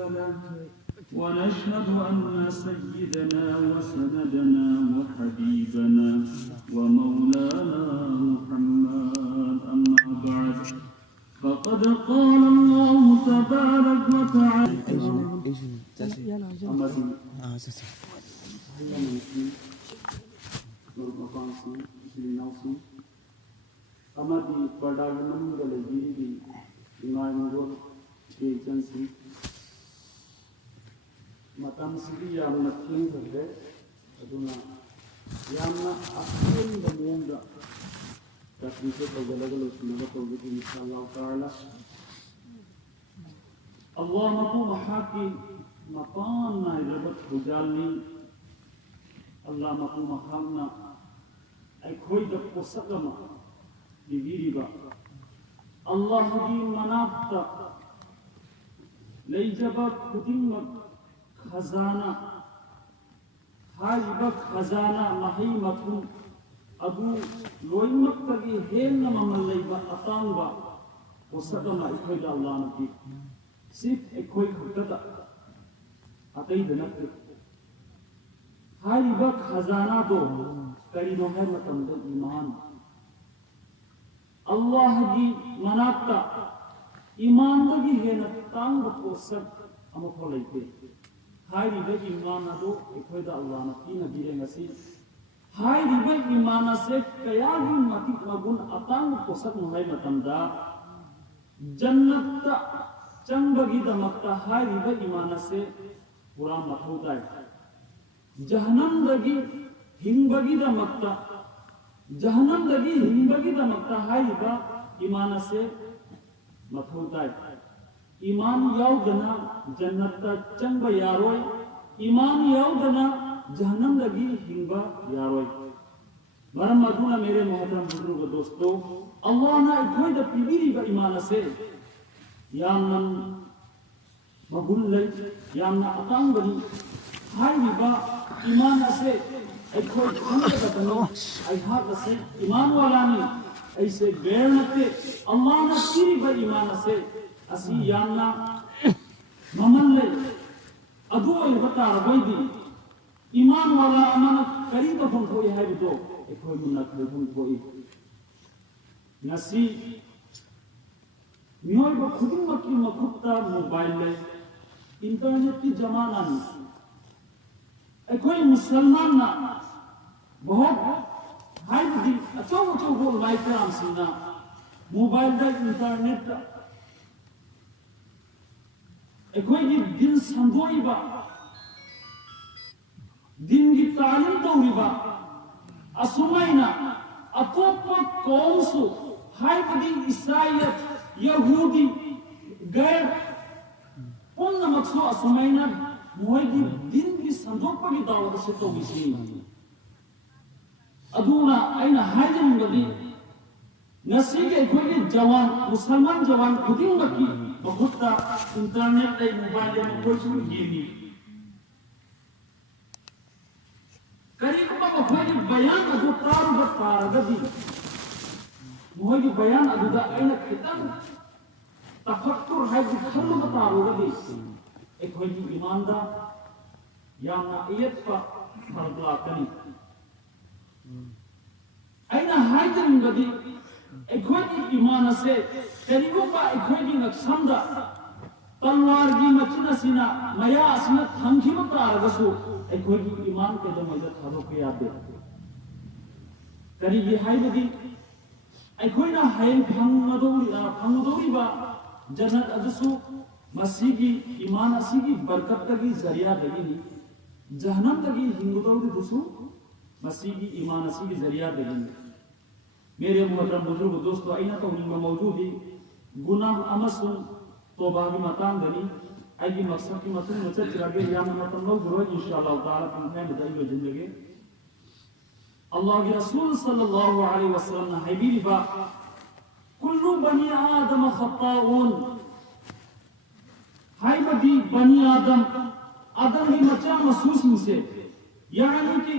له ونشهد أن سيدنا وسندنا وحبيبنا ومولانا محمد أما بعد فقد قال الله تبارك وتعالى amadi padaganam galagi ngaimgo agency matam sigi yamna thingre aduna yamna akin damunga takrise pagalagalo sunaga togi inshallah taala Allah maku mahaki mapan na rabat hujalni Allah maku mahagna ai khoi da posakama Diviriba Allah di manafta Leijaba kudimma khazana Haiba khazana mahimatun Abu loimaktagi henna mamalaiba atangba Wasakama ikhoida Allah nabi Sif ikhoi khutata Ataida nakri Haiba khazana do Karino hai matamda iman Allah di manakta iman lagi hena tang berposak amat holai pe. Hai riba iman ado ikhoida Allah na tina direngasi. Hai riba iman se kaya gi mati magun atang berposak mulai matamda jannata cang bagi damakta hai riba iman se pura mathudai. Jahannam lagi hing bagi damakta Jahannam lagi himbagi da makta haiba iman se mathudai iman yaudana jannatta changba yaroi iman yaudana jahannam lagi himba yaroi maram maduna mere muhtaram buzurg dosto Allah na ikoi da pibiri ba iman se yamnan magullai yamna atang bani haiba iman se ऐखोई खुंदे बतनो ऐहात से ईमान वाला ने ऐसे गैर नते अल्लाह ने सीरी ब ईमान से असी यामना ममन ले अदु ए बता रबैदी ईमान वाला अमन करीब फन कोई है तो ऐखोई मुन्ना खरफन कोई नसी मियोय ब खुदिन मकी मखुत्ता मोबाइल ले इंटरनेट की जमाना में ऐखोई मुसलमान ना बहुत हाई दी अच्छा वो लाइफ पे आमसीना मोबाइल दा इंटरनेट ऐखोई की दिन संदोइबा दिन की तालीम तौरिबा असुमाइना अतोपा कौमसु हाई दी ईसाईयत यहूदी गैर उन मक्सो असुमाइना मोहगी दिन की संदोपा की दावत से तो मिसी अदुना आइना हाइजन बदी नसीगे कोई जवान मुसलमान जवान खुदिन बकी बहुता इंटरनेट ले मोबाइल में कोई सुन गिनी करीब में कोई बयान अदु तार बता गदी मोहगी बयान अदुदा आइना कितन तफक्कुर है खल्ल बता गदी एक कोई ईमानदार याना इयत पर फरदला कनी अना हाइजन बदी एखोई ईमान से करीबा एखोई नक्समदा तलवार की मचना सिना मया असना थंखिब तारगसु एखोई ईमान के दमैदा थादो के याद करी ये हाइबदी एखोई ना हाइन फंगदोरीबा जन्नत अदसु मसीगी ईमान असीगी बरकत तगी जरिया दगी जहन्नम तगी हिंगदोरी दुसु मसीगी ईमान असीगी जरिया दगी मेरे मुहतरम बुजुर्ग दोस्तों आइना तो उनमें मौजूद ही गुनाह अमसुन तौबा की मतान गनी आइए मकसद की मसूल मचल चिरागे या मतलब लोग रोज इंशाअल्लाह ताला तुम्हें बताइए जिंदगी अल्लाह के रसूल सल्लल्लाहु अलैहि वसल्लम ने हबीबा कुल्लु बनी आदम खताउन हाय बदी बनी आदम आदम ही मचा महसूस से यानी कि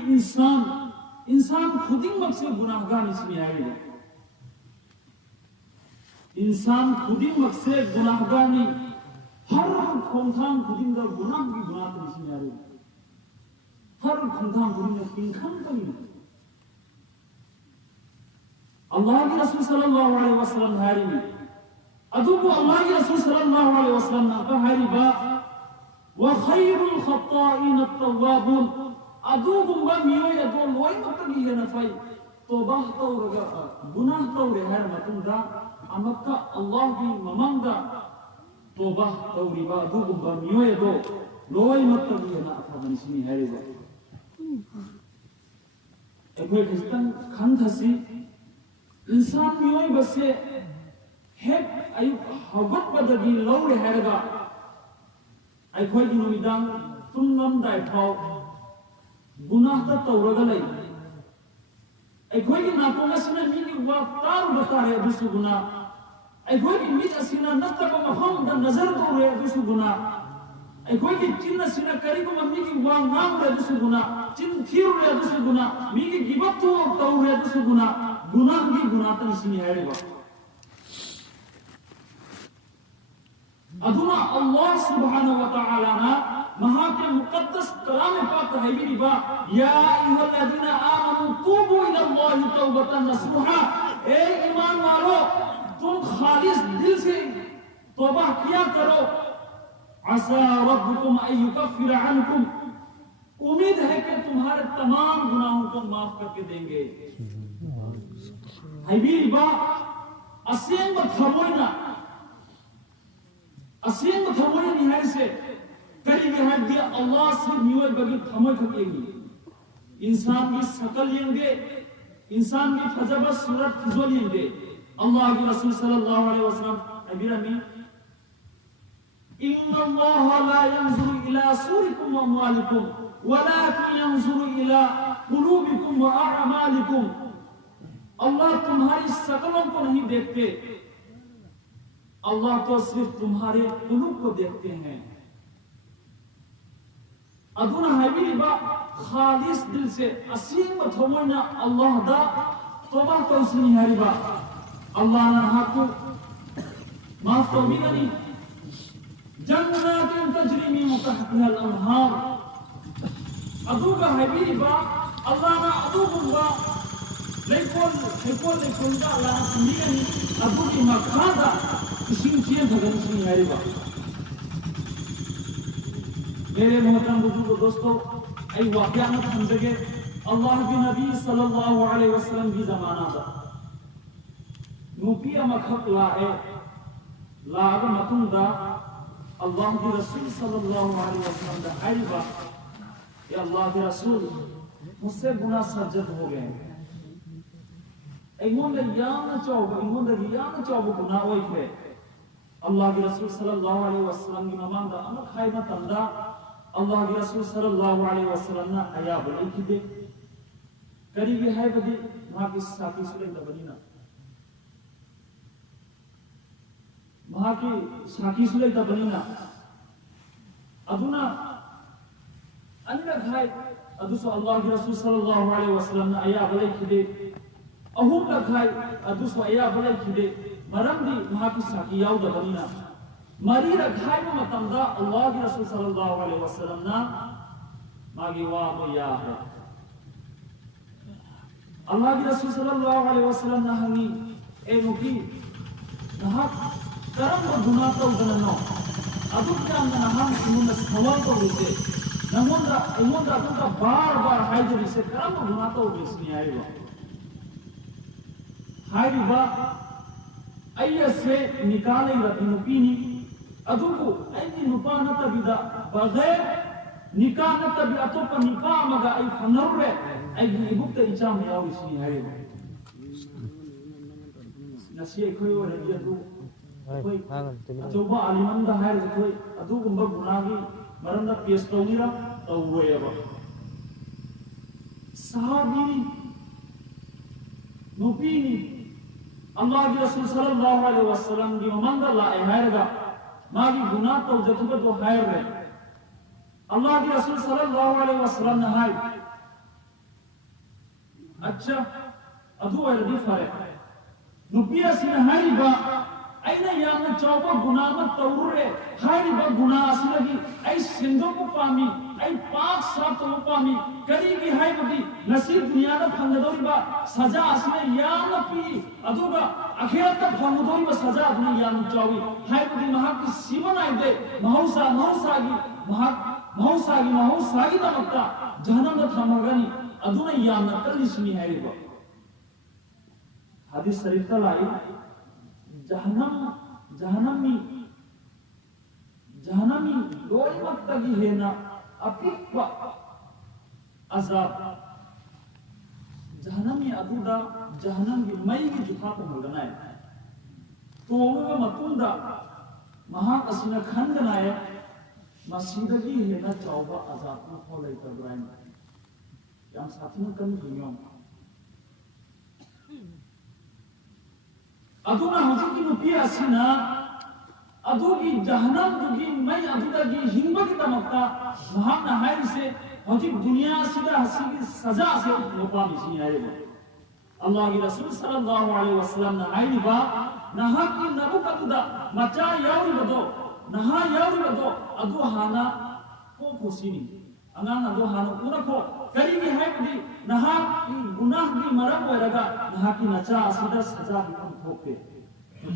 इंसान खुद ही मकसद गुनाहगार इसमें आएगा इंसान खुद ही मकसद गुनाहगार नहीं हर खोंथां खुदिंदा गुनाह की गुनाह तनिसिन यारे हर खोंथां खुदिंदा पिंखां तनि अल्लाह की रसूल सल्लल्लाहु अलैहि वसल्लम हारी अदुबु अल्लाह की रसूल सल्लल्लाहु अलैहि वसल्लम ना का हारी बा व खैरुल खत्ताइन at-tawwabun अदुबु बा मियो या दो लोई मतगी है नफाई तौबा तौरगा गुनाह तौरे हर मतुंदा अमक्का अल्लाह की ममंगा तौबा तौरिबा अदुबु बा मियो या दो लोई मतगी है ना अथा बनिसनी हारी बा एकोई खिस्तान खंथसी इंसान मियोई बसे हेक अयुक हवत बदगी लौरे हैरगा अखोई की नुमिदांग तुमलम दाइफाव गुनाह ता तौरगा लई अखोई की नाकोंगा सिना मीनी वाक तार बतारे अदुसु गुनाह अखोई की मीत असिना नत्तबा महम दा नजर तौरे अदुसु गुनाह अखोई की चिन्ना सिना करी को मम्मी की वांग नाम रे अदुसु गुनाह चिन थीर रे अदुसु गुनाह मी की गिबत तो तौरे अदुसु गुनाह गुनाह की गुनाह ता निसिनी हैरेगा अदुना अल्लाह सुब्हानहु व तआला ना महा के मुकद्दस कलाम पाक है भी बा या अय्युहल्लज़ीना आमनू तूबू इलल्लाहि तौबतन नसूहा ए ईमान वालों तुम खालिस दिल से तौबा किया करो असा रब्बुकुम अन युकफ्फिर अन्कुम उम्मीद है कि तुम्हारे तमाम गुनाहों को माफ करके देंगे है भी बा असेंग थमोइना असीम थमोई निहाय से करी निहाय दिया अल्लाह से मियोय बगी थमोई खकेंगी इंसान की शकल लेंगे इंसान की फजबत सूरत फिजो लेंगे अल्लाह के रसूल सल्लल्लाहु अलैहि वसल्लम अबीरा में इन्नल्लाह ला यंजुरु इला सूरिकुम व अमवालिकुम वलाकिन यंजुरु इला कुलूबिकुम व अअमालिकुम अल्लाह तुम्हारी शकलों को नहीं देखते अल्लाह तो सिर्फ तुम्हारे कुलूब को देखते हैं अदुना हबीबी बा खालिस दिल से असीम थोमना अल्लाह दा तौबा तौसनी हरिबा अल्लाह ना हाकु माफ तो बिगनी जन्नातिन तजरी मिन तहतिहा अल-अनहार अदुगा हबीबी बा अल्लाह ना अदुबा लेकोल लेकोंदा अल्लाह बिगनी अदुगी मखादा इसिंचियन भगनसी हरिबा मेरे मोहतरम बुजुर्ग दोस्तों ऐ वाकया मत समझे अल्लाह के नबी सल्लल्लाहु अलैहि वसल्लम की जमाना दा नुपिया मखक लाए लाग मतुंदा अल्लाह के रसूल सल्लल्लाहु अलैहि वसल्लम दा हरिबा ये अल्लाह के रसूल मुझसे गुनाह सर्जत हो गए ऐमोंदा याना चौब गुनाह होई थे अल्लाह के रसूल सल्लल्लाहु अलैहि वसल्लम की ममांदा अमक खाइमा तंदा अल्लाह के रसूल सल्लल्लाहु अलैहि वसल्लम ना आया बोले कि दे करीबी है बदी वहां की साकी सुले तबनीना वहां की साकी सुले तबनीना अदुना अन्य खाई अदुसो अल्लाह के रसूल सल्लल्लाहु अलैहि वसल्लम ना आया बोले कि दे अहुम का खाई अदुसो आया बोले कि दे मरमदी महाकी साकी याउदा बनीना मरी रखाई में मतमदा अल्लाह के रसूल सल्लल्लाहु अलैहि वसल्लम ना मागी वाह या है अल्लाह के रसूल सल्लल्लाहु अलैहि वसल्लम ना हंगी ए मुकी नहा करम और गुनाह तो उदननो अदुक जाम ना हम इमुन सवाल तो होते नमुंदा इमुंदा तुका बार हाइजरी से करम और गुनाह तो बेसनी आएगा हाइबा अय्य से निकाले रति नुपीनी अदुको ऐनी नुपाना तबिदा बगैर निकाना तबि अतोपा निका मगा ऐ फनरवे ऐ इबुक्ता इचाम याव इसनी हाइबा नसिए कोई और हदिया दु कोई अचोबा अलिमंदा हाइर कोई अदुगुंबा गुनाही मरंदा पेश तौनीरा तौवेयबा साहाबीनी नुपीनी अल्लाह के रसूल सल्लल्लाहु अलैहि वसल्लम की मंदा ला हैरगा मागी गुनाह तो जतबे तो हैर है अल्लाह के रसूल सल्लल्लाहु अलैहि वसल्लम ने हाय अच्छा अदु रदी फरे नुपिया सिन Hariba aina yamna chawba guna ma tawre hari ba guna asilagi ai sendo ko pami ai pak sap to pami kari gi hai budi nasib dunya da phangdori ba saja asile yamna pi aduga akhirat da phangdori ba saja aduna yam chawi hai budi mahak ki simana ide mahausa mahausa gi da makta jahannam da thamagani aduna yamna kallismi hai ba hadis sharif ta lai जहनमी लोई मक्तगी है ना अपिक्वा अजाब जहनमी अदुदा जहनम की मई की जुफा को मगना है तो वो मतुंदा महाकसिना खंडना है मसीदगी है ना चौबा अजाब को फॉलो कर रहा है याम साथी में कम दुनिया अदुना हुजुकी नुपी असिना अदुगी जहन्नम दुगी मई अदुदागी हिंबगी तमक्ता महाना हाई से हुजुक दुनिया सिदा हसी की सजा से लोपा मिसी आएगा अल्लाह की रसूल सल्लल्लाहु अलैहि वसल्लम ने आई बा नहा की नबु कदुदा मचा यावरी बदो नहा यावरी बदो अदु हाना को कोसिनी अंगान अदु हाना पूरा को करी की है बदी नहा की गुनाह की मरम वरगा नहा की नचा असिदा सजा की होके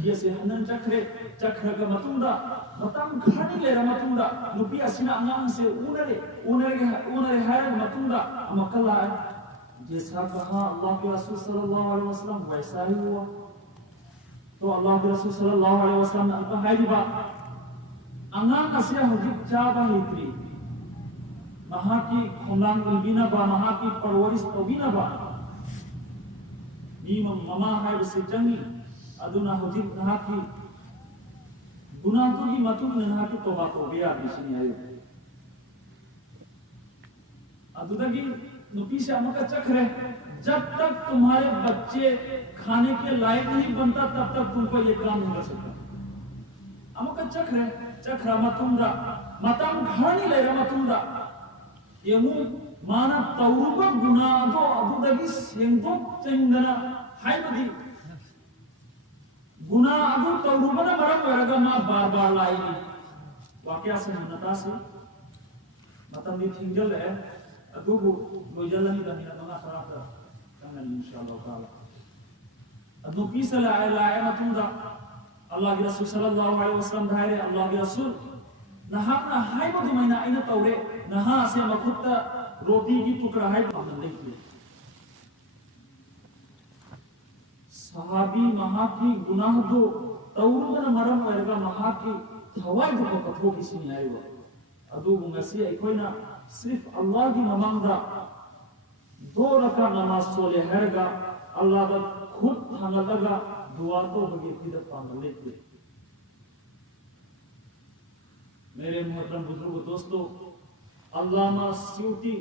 ये से हनन चक्र का मतुंदा मतम खानी ले मतुंदा नुपी असिना अंगांग से उनरे है मतुंदा अमकला जैसा कहा अल्लाह के रसूल सल्लल्लाहु अलैहि वसल्लम वैसा ही हुआ तो अल्लाह के रसूल सल्लल्लाहु अलैहि वसल्लम ने कहा है दिबा अंगांग असिया हुजिब चाबा हित्री महा की खुलांग बिना बा महा की परवरिश तो बिना बा नीम ममा है से जंगी अदुना हुजिब नहा की गुनाह की मतुन नहा की तौबा तो बिया बिसनी आयो अदुदगी नुपी से अमका चक्र है जब तक तुम्हारे बच्चे खाने के लायक नहीं बनता तब तक तुमको ये काम नहीं कर सकता अमका चक्र है चक्र मतुंगा मतम घानी ले मतुंगा ये मु माना तौरुबा गुनाह दो अदुदगी सेंदो चंगना हाय बदी गुनाह अदु तौरुबना मरम वरगा मा बार बार लाई वाकया से नता से मतम दी थिंगल है अदु को लोजलनी का निना तना खराब था तंगन इंशाअल्लाह ताला अदु पीस लाए मतुंदा अल्लाह के रसूल सल्लल्लाहु अलैहि वसल्लम धारे अल्लाह के रसूल नहाना हाय बदी मैना आइना तौरे नहा से मखुत्ता रोटी की टुकड़ा है पालन देखिए सहाबी महा की गुनाह दो तौरुबना मरम वरगा महा की थवाई दो कथो किसी नहीं आएगा अदु गुंगसी अखोइना सिर्फ अल्लाह की ममांगदा दो रका नमाज सोले हरगा अल्लाह दा खुद थांगलगा दुआ तो बगे फिर पांगल लेते मेरे मोहतरम बुजुर्ग दोस्तों अल्लामा स्यूती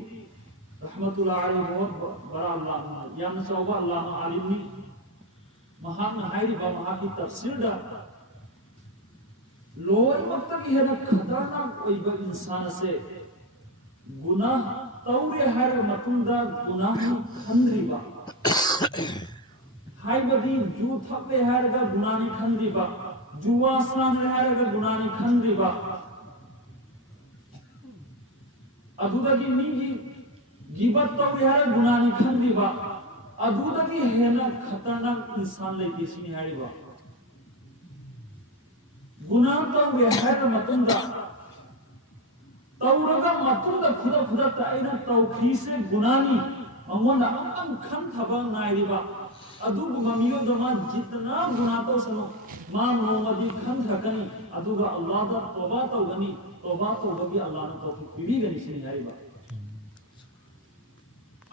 रहमतुल्लाह अलैहि बहुत बड़ा अल्लामा याम चौबा अल्लामा आलिमी महान हायरी बा महा की तफसीर दा लोई वक्त की है ना खतरनाक कोई बा इंसान से गुनाह तौरे हर मतुंदा गुनाह खंद्री बा हाय बदी जू थपे हर गा गुनानी खंद्री बा जुआ सान हर गा गुनानी खंद्री बा अदुदा की नीगी गिबत तौरे हर गुनानी खंद्री बा अदुदा की है ना खतरनाक इंसान ले किसी नहीं हारी बा गुनाह तो वे है तो मतुंदा तौरगा मतुंदा खुदा ताइना तौखी से गुनानी मंगोना अंगम खन थबा नायरी बा अदुग ममियो दमा जितना गुनाह तो सनो मां मोमदी खन थकनी अदुगा अल्लाह दा तौबा तो गनी तौबा तो बगी अल्लाह ने तौफीक पीवी गनी से नायरी बा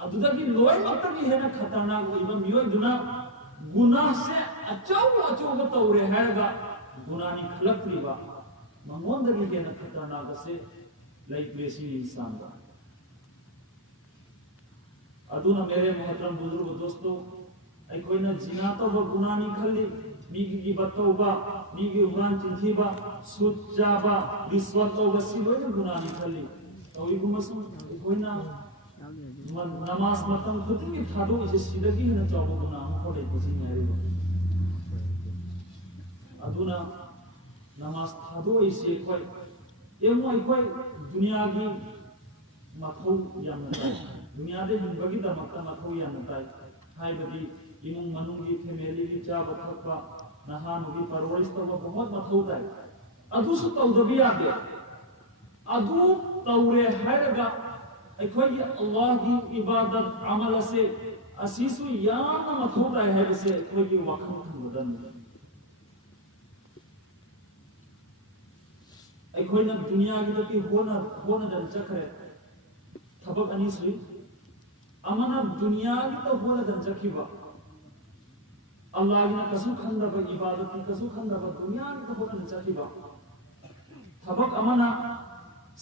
अदुदा की लोई वक्त की है ना खतरनाक वो इबन मियो दुना गुनाह से अचौ तौरे हैगा गुनानी खलक रिबा मंगोंद की है ना खतरनाक से लाइक वैसी इंसान का अदुना मेरे मोहतरम बुजुर्ग दोस्तों आई कोई ना जिना तो वो गुनानी खली मीगी की बतौबा मीगी उगान चिंथीबा सुचाबा रिश्वत तो बसी लोई ना गुनानी खली तो ये गुमसम कोई ना नमाज मतम खुद की थाडो इसे सिदगी न चावो गुनाह कोडे कुछ नहीं आएगा aduna namas thado ise koi emo koi dunia gi mathau yam tai dunia de bagi da makta mathau yam tai hai badi imung manung gi family gi cha bathakpa nahan gi parwaris to bahut mathau tai adu su tau da biya de adu taure hairaga अखोई अल्लाह की इबादत अमल से असीसु याम मथुरा है से अखोई वखम खमदन अखोई न दुनिया की तो होना दन चक्रे थबक अनिसरी अमना दुनिया की तो होना दन चखिबा अल्लाह की कसु खंदब इबादत की कसु खंदब दुनिया की तो होना दन चखिबा थबक अमना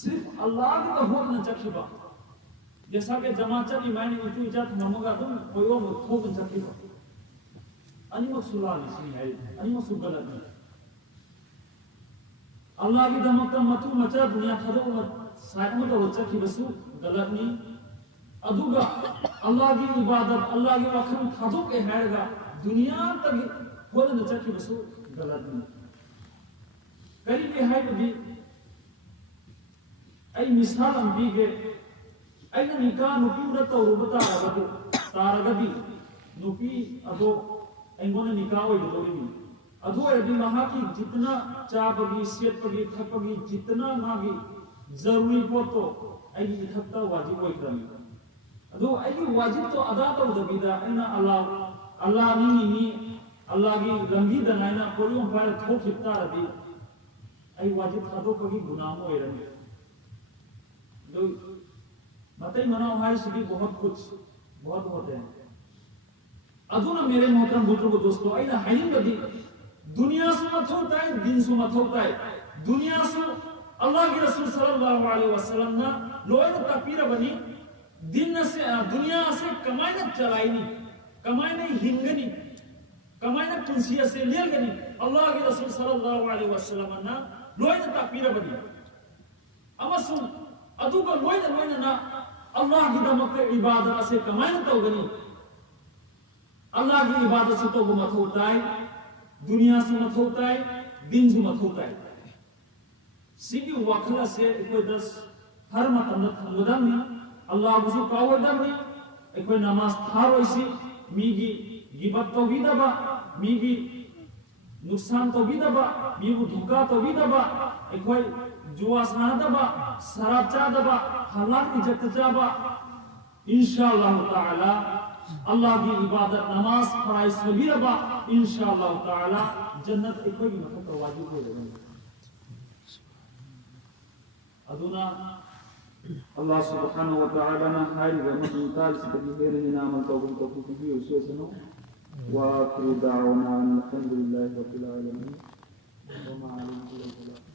सिर्फ अल्लाह की तो होना चखिबा जैसा कि जमाचा की मायने इतु इजात नमगा तुम कोयो मुथो बन सके हो अनि मसुला नहीं है अनि मसु गलत नहीं अल्लाह की दमकता मतु मचा दुनिया खदो मत साइड में तो बच्चा की बसु गलत नहीं अदुगा अल्लाह की इबादत अल्लाह के वखम खदो के हैगा दुनिया तक बोले न चकी बसु गलत नहीं करीब है भी आई मिसाल हम दी के अगर निका नुपी उड़ा तो रुबता रगदु तारगदी नुपी अदो एंगोने निका हो इधर भी अदो यदि महा की जितना चाबगी सेतपगी थपगी जितना मागी जरूरी हो तो ऐगी इधत्ता वाजिब हो इधर अदो ऐगी वाजिब तो अदा तो दबीदा ऐना अल्लाह नी अल्लाह की रंगी दनाइना कोरियों पर थो खिप्ता रदी ऐ वाजिब अदो कभी गुनाह हो इधर दो मतई मनाओ हाय सिटी बहुत होते हैं अदुना मेरे मोहतरम बुजुर्ग दोस्तों आइना हाइन बदी दुनिया से मत होता है दिन से मत होता है दुनिया से अल्लाह के रसूल सल्लल्लाहु अलैहि वसल्लम ना लोय तपीरा बनी दिन से दुनिया से कमाईने चलाईनी कमाईने हिंगनी कमाईने तुलसिया से लेलगनी अल्लाह के रसूल सल्लल्लाहु अलैहि वसल्लम ना लोय तपीरा बनी अमसु अदुगा लोय ना अल्लाह की दमक इबादत से कमाईने तो गनी अल्लाह की इबादत से तो मत होता है दुनिया से मत होता है दिन से मत होता है सिगी वखला से कोई 10 हर मतम थंगदम ने अल्लाह बुजु कावदम ने कोई नमाज थारो इसी मीगी गिबत तो भी दबा मीगी नुकसान तो भी दबा मीगु धोखा तो भी दबा कोई जुआ साना दबा शराब चा दबा हलाल की जत जाबा इंशाअल्लाह ताला अल्लाह की इबादत नमाज पढ़ाई से भी रबा इंशाअल्लाह ताला जन्नत कोई मतलब वाजिब हो जाएगा अदुना अल्लाह सुब्हानहु व तआला ना खैर व मुताल से बगैर नाम तौबन तौफीक भी उसे सुनो व आखिर दावना अल्हम्दुलिल्लाहि रब्बिल आलमीन व मा अलैहि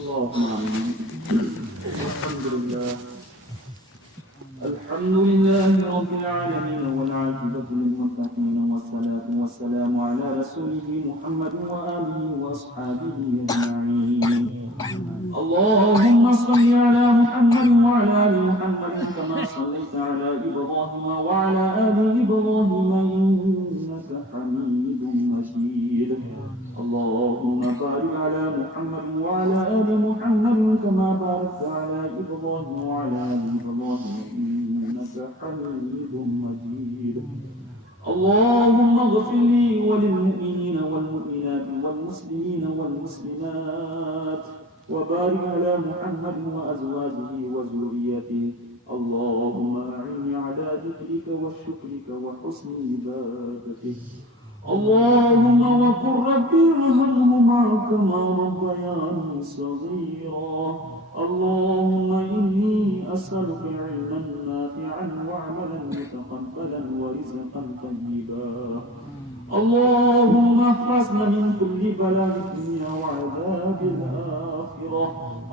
اللهم آمين الحمد لله رب العالمين والعاقبة للمتقين والصلاة والسلام على رسوله محمد وآله وأصحابه أجمعين اللهم صل على محمد وعلى آل محمد كما صليت على إبراهيم وعلى آل إبراهيم إنك حميد مجيد اللهم بارك على محمد وعلى آل محمد كما باركت على إبراهيم وعلى آل إبراهيم إنك حميد مجيد اللهم اغفر لي وللمؤمنين والمؤمنات والمسلمين والمسلمات وبارك على محمد وأزواجه وذريته اللهم أعني على ذكرك وشكرك وحسن عبادتك اللهم وقل رب ارحمهما كما ربياني صغيرا اللهم إني أسألك علما نافعا وعملا متقبلا ورزقا طيبا اللهم احفظنا من كل بلاء الدنيا وعذاب الآخرة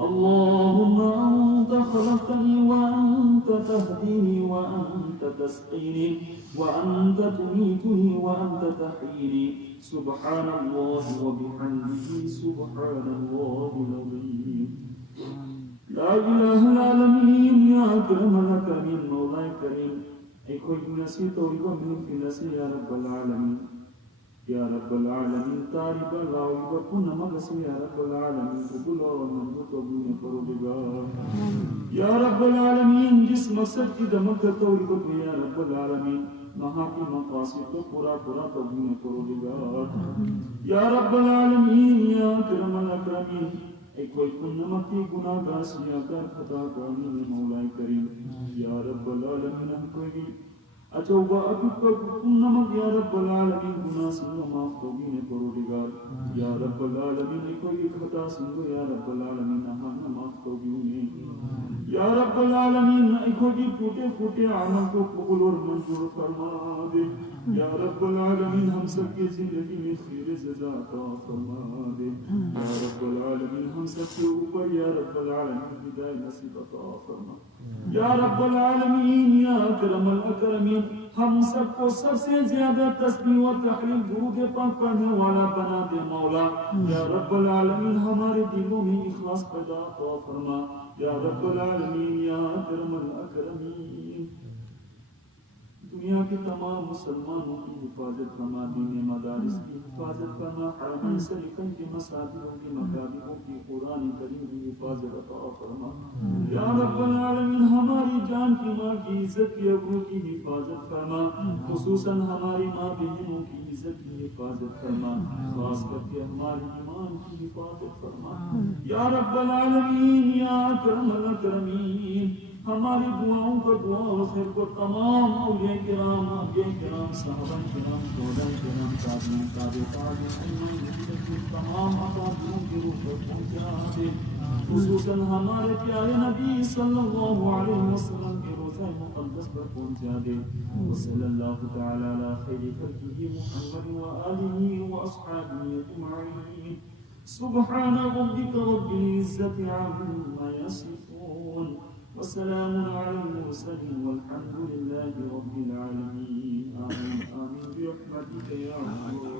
اللهم أنت خلقتني وأنت تهديني وأنت تسقيني وأنت تميتني وأنت تحييني سبحان الله وبحمده سبحان الله العظيم لا إله العالمين يا أكرم الأكرمين مولاي كريم أيكوي نسي تويبا من في نسي يا رب العالمين يا رب العالمين تاريب الراوي كنا مغسي يا رب العالمين قبول ومن تبين فرودغا يا رب العالمين جس مقصد کی دمک تويبا يا رب العالمين महाकी मकासिद को पूरा पूरा तब्दील करोगे या रब्बल आलमीन या अकरमल अकरमीन ऐ कोई पुण्यमती गुनाहगार सियाकार खता करनी में मौलाए करीम या रब्बल आलमीन हम कोई अचौबा अकुक पुण्यमत या रब्बल आलमीन गुनाह सिंह माफ तब्दील करोगे या रब्बल आलमीन ऐ कोई खता सिंह या रब्बल आलमीन हम माफ तब्दील या रब्बल आलमीन ऐ कोई टूटे फूटे अमल को कबूल और मंजूर फरमा दे या रब्बल आलमीन हम सब की जिंदगी में खैर जज़ा अता फरमा दे या रब्बल आलमीन हम सब के ऊपर या रब्बल आलमीन हिदायत नसीब अता फरमा या रब्बल आलमीन या अकरमल अकरमीन हम सबको सबसे ज्यादा तस्बीह और तहलील दुरूद पाक पढ़ने वाला बना दे मौला या रब्बल आलमीन हमारे दिलों में इखलास पैदा फरमा या रब्बल आलमीन या अकरमल अकरमीन दुनिया के तमाम मुसलमानों की हिफाजत फरमा दीन मदारिस की हिफाजत फरमा हरमैन शरीफैन के मसाजिदों की मकाबिरों की कुरान करीम की हिफाजत अता फरमा या रब्बल आलमीन हमारी जान की माँ की इज्जत की अबरू की हिफाजत फरमा खुसूसन हमारी माँ बहनों की इज्जत की हिफाजत फरमा खास करके हमारी ईमान की हिफाजत फरमा या रब्बल आलमीन या अकरमल अकरमीन हमारी दुआओं को दुआ और खैर को तमाम औलिया किराम अंबिया किराम सहाबा किराम शोहदा किराम ताबीन ताबीन तमाम अकाबिरों के रूप में पहुंचा दे खुसूसन हमारे प्यारे नबी सल्लल्लाहु अलैहि वसल्लम के रोज़ा मुक़द्दस पर पहुंचा दे सल्लल्लाहु तआला अला खैरि खल्क़िही मुहम्मद व आलिही व अस्हाबिही अजमईन सुब्हान रब्बिका रब्बिल इज्जति अम्मा यसिफून वसलाम अला मुरसलीन वल्हम्दुलिल्लाहि रब्बिल आलमीन आमीन आमीन बिरहमतिका या अरहम